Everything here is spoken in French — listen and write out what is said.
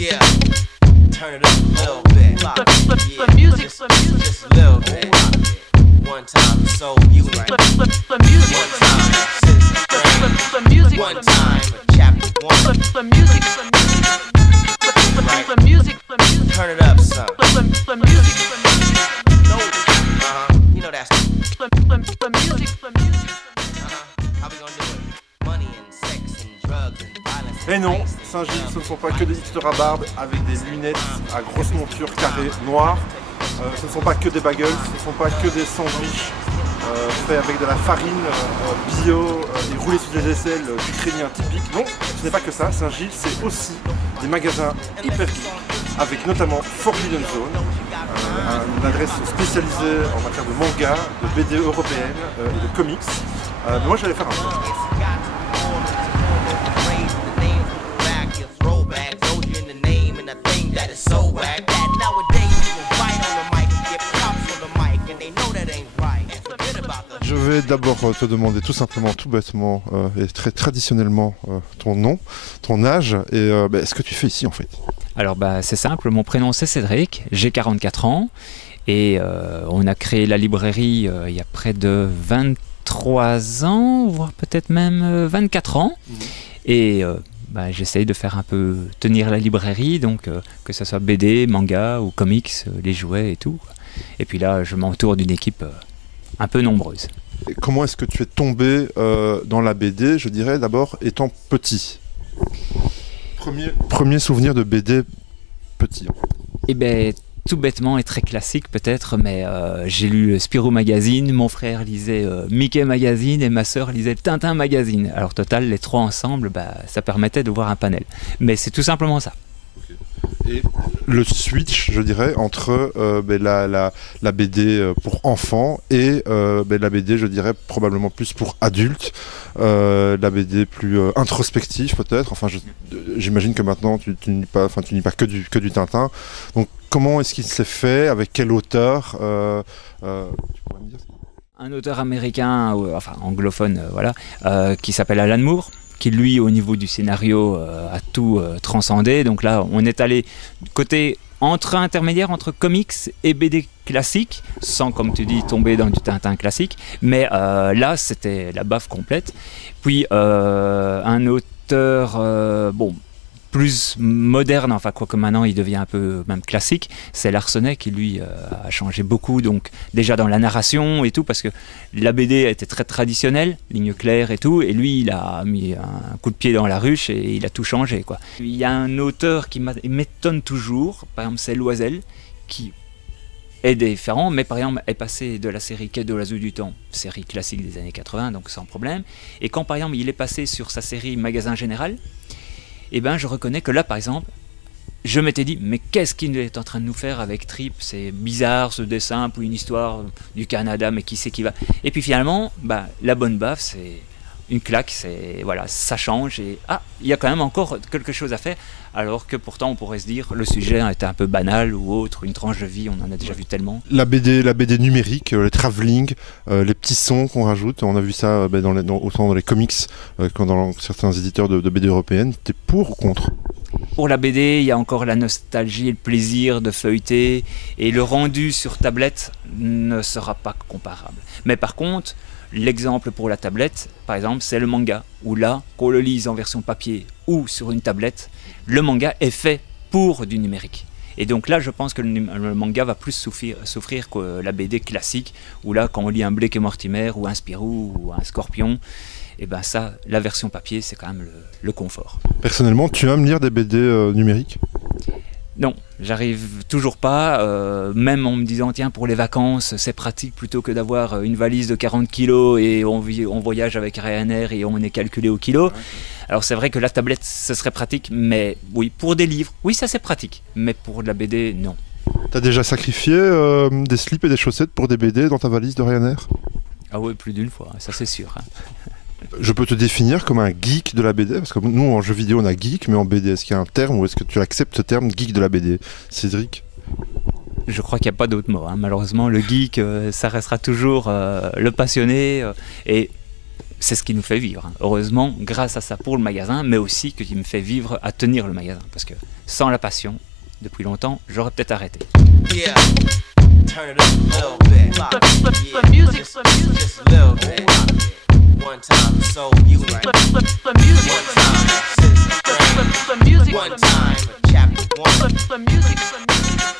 Yeah, turn it up a little bit. Yeah, just a little bit. One time, so you right. One time, Citizen Strain. One time, chapter one. Right. Turn it up, son. You know that's. How we gonna do it? Money and sex and drugs and violence. Et non, Saint-Gilles, ce ne sont pas que des hipsters barbe avec des lunettes à grosse monture carrée noire. Ce ne sont pas que des bagels, ce ne sont pas que des sandwichs faits avec de la farine bio et roulés sur des aisselles ukrainiens typiques. Non, ce n'est pas que ça. Saint-Gilles, c'est aussi des magasins hyper geeks, avec notamment Forbidden Zone, une adresse spécialisée en matière de manga, de BD européenne et de comics. Mais moi, j'allais faire un peu. Je vais d'abord te demander tout simplement, tout bêtement et très traditionnellement ton nom, ton âge et ce que tu fais ici en fait. Alors c'est simple, mon prénom c'est Cédric, j'ai 44 ans et on a créé la librairie il y a près de 23 ans, voire peut-être même 24 ans. Et j'essaye de faire un peu tenir la librairie, donc que ce soit BD, manga ou comics, les jouets et tout. Et puis là, je m'entoure d'une équipe un peu nombreuse. Et comment est-ce que tu es tombé dans la BD, je dirais d'abord étant petit? Premier souvenir de BD petit. Eh bien, tout bêtement et très classique peut-être, mais j'ai lu Spirou Magazine, mon frère lisait Mickey Magazine et ma sœur lisait Tintin Magazine. Alors total, les trois ensemble, ça permettait de voir un panel. Mais c'est tout simplement ça. Et le switch, je dirais, entre la BD pour enfants et la BD, je dirais, probablement plus pour adultes, la BD plus introspective peut-être. Enfin, j'imagine que maintenant, tu ne lis pas que du Tintin. Donc, comment est-ce qu'il s'est fait? Avec quel auteur tu pourrais me dire? Un auteur américain, enfin anglophone, qui s'appelle Alan Moore, qui lui au niveau du scénario a tout transcendé. Donc là on est allé côté intermédiaire entre comics et BD classique, sans comme tu dis tomber dans du Tintin classique, mais là c'était la baffe complète. Puis un auteur plus moderne, enfin quoique maintenant il devient un peu même classique, c'est Larsenet qui lui a changé beaucoup, donc déjà dans la narration et tout, parce que la BD était très traditionnelle, ligne claire et tout, et lui il a mis un coup de pied dans la ruche et il a tout changé, quoi. Il y a un auteur qui m'étonne toujours, par exemple c'est Loisel, qui est différent, mais par exemple est passé de la série Quai de l'Oiseau du Temps, série classique des années 80, donc sans problème, et quand par exemple il est passé sur sa série Magasin Général, et je reconnais que là, par exemple, je m'étais dit, mais qu'est-ce qu'il est en train de nous faire avec Trip? C'est bizarre ce dessin pour une histoire du Canada, mais qui sait qui va. Et puis finalement, la bonne baffe, c'est une claque, voilà, ça change et il y a quand même encore quelque chose à faire. Alors que pourtant, on pourrait se dire, le sujet était un peu banal ou autre, une tranche de vie, on en a déjà vu tellement. La BD numérique, les travelling, les petits sons qu'on rajoute, on a vu ça autant dans les comics que dans certains éditeurs de BD européennes. T'es pour ou contre? Pour la BD, il y a encore la nostalgie et le plaisir de feuilleter, et le rendu sur tablette ne sera pas comparable. Mais par contre, l'exemple pour la tablette, par exemple, c'est le manga, où là, qu'on le lise en version papier ou sur une tablette, le manga est fait pour du numérique. Et donc là, je pense que le manga va plus souffrir que la BD classique, où là, quand on lit un Blake et Mortimer, ou un Spirou, ou un Scorpion, et ça, la version papier, c'est quand même le confort. Personnellement, tu aimes lire des BD numériques? Non, j'arrive toujours pas, même en me disant tiens pour les vacances c'est pratique plutôt que d'avoir une valise de 40 kilos et on voyage avec Ryanair et on est calculé au kilo. Ouais. Alors c'est vrai que la tablette ce serait pratique, mais oui, pour des livres, oui ça c'est pratique, mais pour de la BD, non. T'as déjà sacrifié des slips et des chaussettes pour des BD dans ta valise de Ryanair? Ah oui, plus d'une fois, ça c'est sûr. Je peux te définir comme un geek de la BD, parce que nous en jeu vidéo on a geek, mais en BD est-ce qu'il y a un terme ou est-ce que tu acceptes ce terme geek de la BD? Cédric? Je crois qu'il n'y a pas d'autre mot, hein. Malheureusement le geek ça restera toujours le passionné et c'est ce qui nous fait vivre. Hein. Heureusement, grâce à ça pour le magasin, mais aussi que qui me fait vivre à tenir le magasin. Parce que sans la passion, depuis longtemps, j'aurais peut-être arrêté. Yeah. Turn it up a little bit. Yeah. music, Just a little bit. One time for soul music. One time for citizen strength. One time for chapter 1. music.